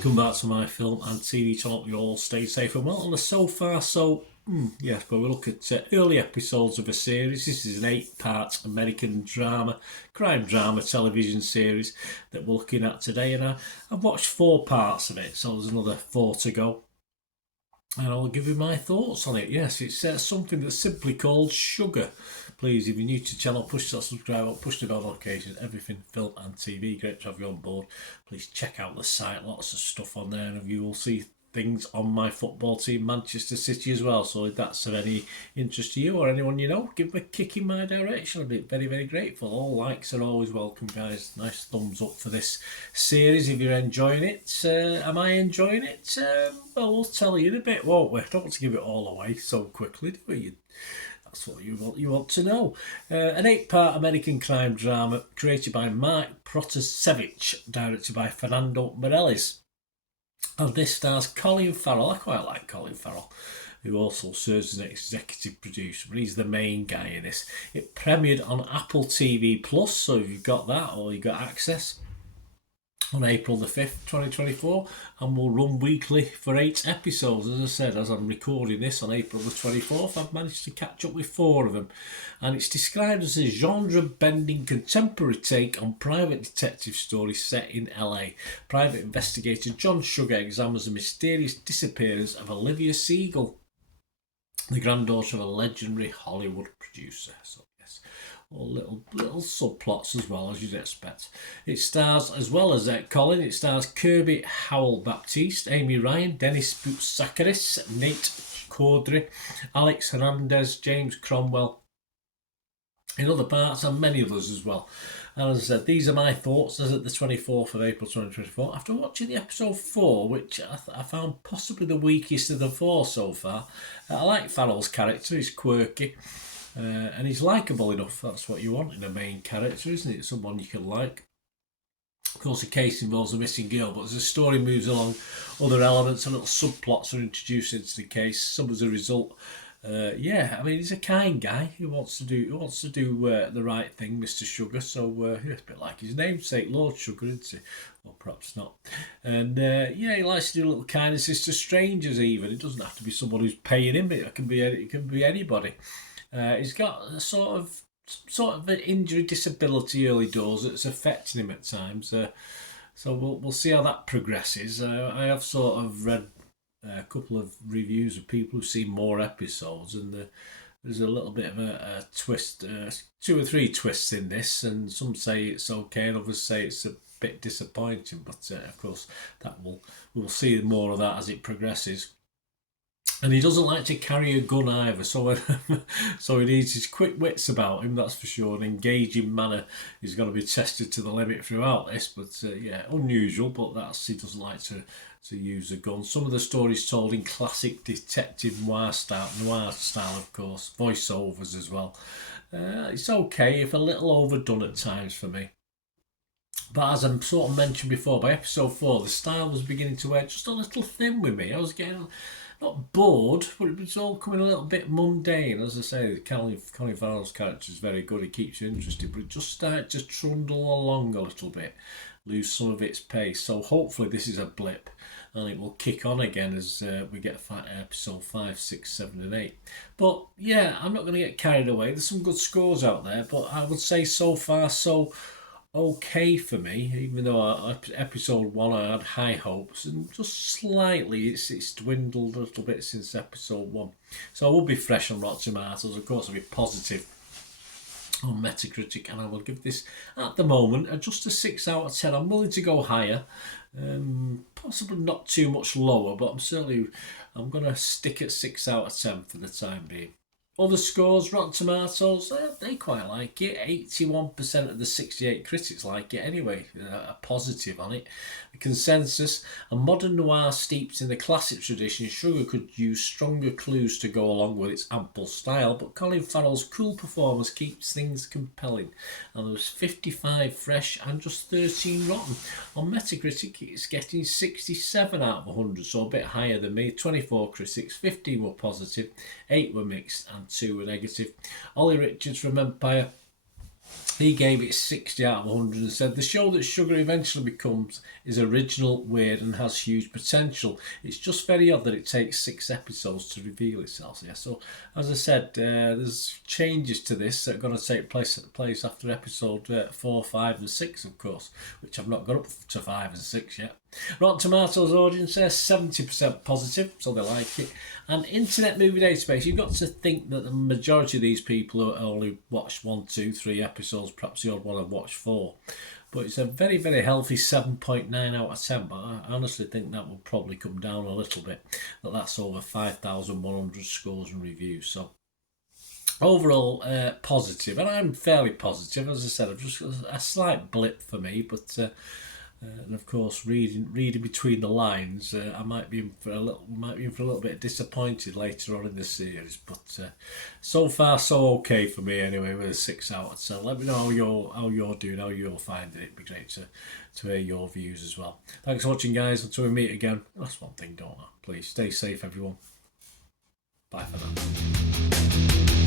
Welcome back to my film and TV channel. You all stay safe and well. And so far, yes, but we look at early episodes of a series. This is an 8-part American crime drama television series that we're looking at today. And I've watched 4 parts of it, so there's another 4 to go. And I'll give you my thoughts on it. Yes, it's something that's simply called Sugar. Please, if you're new to the channel, push that subscribe button, push the bell notifications, everything film and TV. Great to have you on board. Please check out the site, lots of stuff on there, and you will see things on my football team, Manchester City, as well. So if that's of any interest to you or anyone you know, give me a kick in my direction. I'd be very, very grateful. All likes are always welcome, guys. Nice thumbs up for this series if you're enjoying it. Am I enjoying it? Well, we'll tell you in a bit, won't we? I don't want to give it all away so quickly, do we? That's what you want to know. An 8-part American crime drama created by Mike Protasevich, directed by Fernando Mireles. And this stars Colin Farrell. I quite like Colin Farrell, who also serves as an executive producer, but he's the main guy in this. It premiered on Apple TV Plus, so if you've got that or you've got access, on April the 5th, 2024, and will run weekly for 8 episodes. As I said, as I'm recording this on April the 24th, I've managed to catch up with 4 of them. And it's described as a genre-bending contemporary take on private detective stories set in LA. Private investigator John Sugar examines the mysterious disappearance of Olivia Siegel, the granddaughter of a legendary Hollywood producer. So yes, or little subplots as well, as you'd expect. It stars, as well as Colin, it stars Kirby Howell-Baptiste, Amy Ryan, Dennis Boutsakaris, Nate Caudry, Alex Hernandez, James Cromwell, in other parts, and many others as well. And as I said, these are my thoughts as at the 24th of April 2024. After watching the episode 4, which I found possibly the weakest of the 4 so far, I like Farrell's character. He's quirky. And he's likeable enough. That's what you want in a main character, isn't it? Someone you can like. Of course, the case involves a missing girl, but as the story moves along, other elements and little subplots are introduced into the case. Some as a result. He's a kind guy who wants to do the right thing, Mr. Sugar. So it's a bit like his namesake, Lord Sugar, isn't he? Or perhaps not. And he likes to do little kindnesses to strangers. Even it doesn't have to be someone who's paying him. It can be anybody. He's got a sort of an injury disability early doors that's affecting him at times. So we'll see how that progresses. I have sort of read a couple of reviews of people who've seen more episodes, and there's a little bit of a twist, 2 or 3 twists in this, and some say it's okay, and others say it's a bit disappointing. But of course, we'll see more of that as it progresses. And he doesn't like to carry a gun either, so he needs his quick wits about him, that's for sure. An engaging manner is going to be tested to the limit throughout this, but unusual, but he doesn't like to use a gun. Some of the stories told in classic detective noir style, of course, voiceovers as well. It's okay, if a little overdone at times for me. But as I sort of mentioned before, by episode 4, the style was beginning to wear just a little thin with me. I was getting not bored, but it was all coming a little bit mundane. As I say, Colin Farrell's character is very good. He keeps you interested, but it just started to trundle along a little bit, lose some of its pace. So hopefully this is a blip, and it will kick on again as we get episode 5, 6, 7 and 8. But yeah, I'm not going to get carried away. There's some good scores out there, but I would say so far so okay for me, even though episode 1 I had high hopes, and just slightly it's dwindled a little bit since episode 1. So I will be fresh on Rotten Tomatoes. Of course, I'll be positive on Metacritic, and I will give this at the moment just a 6 out of 10. I'm willing to go higher, possibly not too much lower, but I'm going to stick at 6 out of 10 for the time being. Other scores, Rotten Tomatoes, they quite like it. 81% of the 68 critics like it anyway, a positive on it. The consensus, a modern noir steeped in the classic tradition, Sugar could use stronger clues to go along with its ample style, but Colin Farrell's cool performance keeps things compelling. And there was 55 fresh and just 13 rotten. On Metacritic, it's getting 67 out of 100, so a bit higher than me. 24 critics, 15 were positive, 8 were mixed, and 2 were negative. Ollie Richards from Empire He gave it 60 out of 100 and said, the show that Sugar eventually becomes is original, weird and has huge potential. It's just very odd that it takes 6 episodes to reveal itself. Yeah, so as I said, there's changes to this that are going to take place after episode 4, 5 and 6, of course, which I've not got up to 5 and 6 yet. Rotten Tomatoes audience there, 70% positive, so they like it. And Internet Movie Database, you've got to think that the majority of these people only watched 1, 2, 3 episodes, perhaps the odd one have watched 4. But it's a very, very healthy 7.9 out of 10, but I honestly think that will probably come down a little bit. That's over 5,100 scores and reviews, so overall positive, and I'm fairly positive. As I said, I've just a slight blip for me, but and of course, reading between the lines, I might be in for a little bit disappointed later on in the series. But so far, so okay for me anyway, with a 6 out of 10. Let me know how you're doing, how you're finding it. It'd be great to hear your views as well. Thanks for watching, guys. Until we meet again. That's one thing, don't I? Please stay safe, everyone. Bye for now.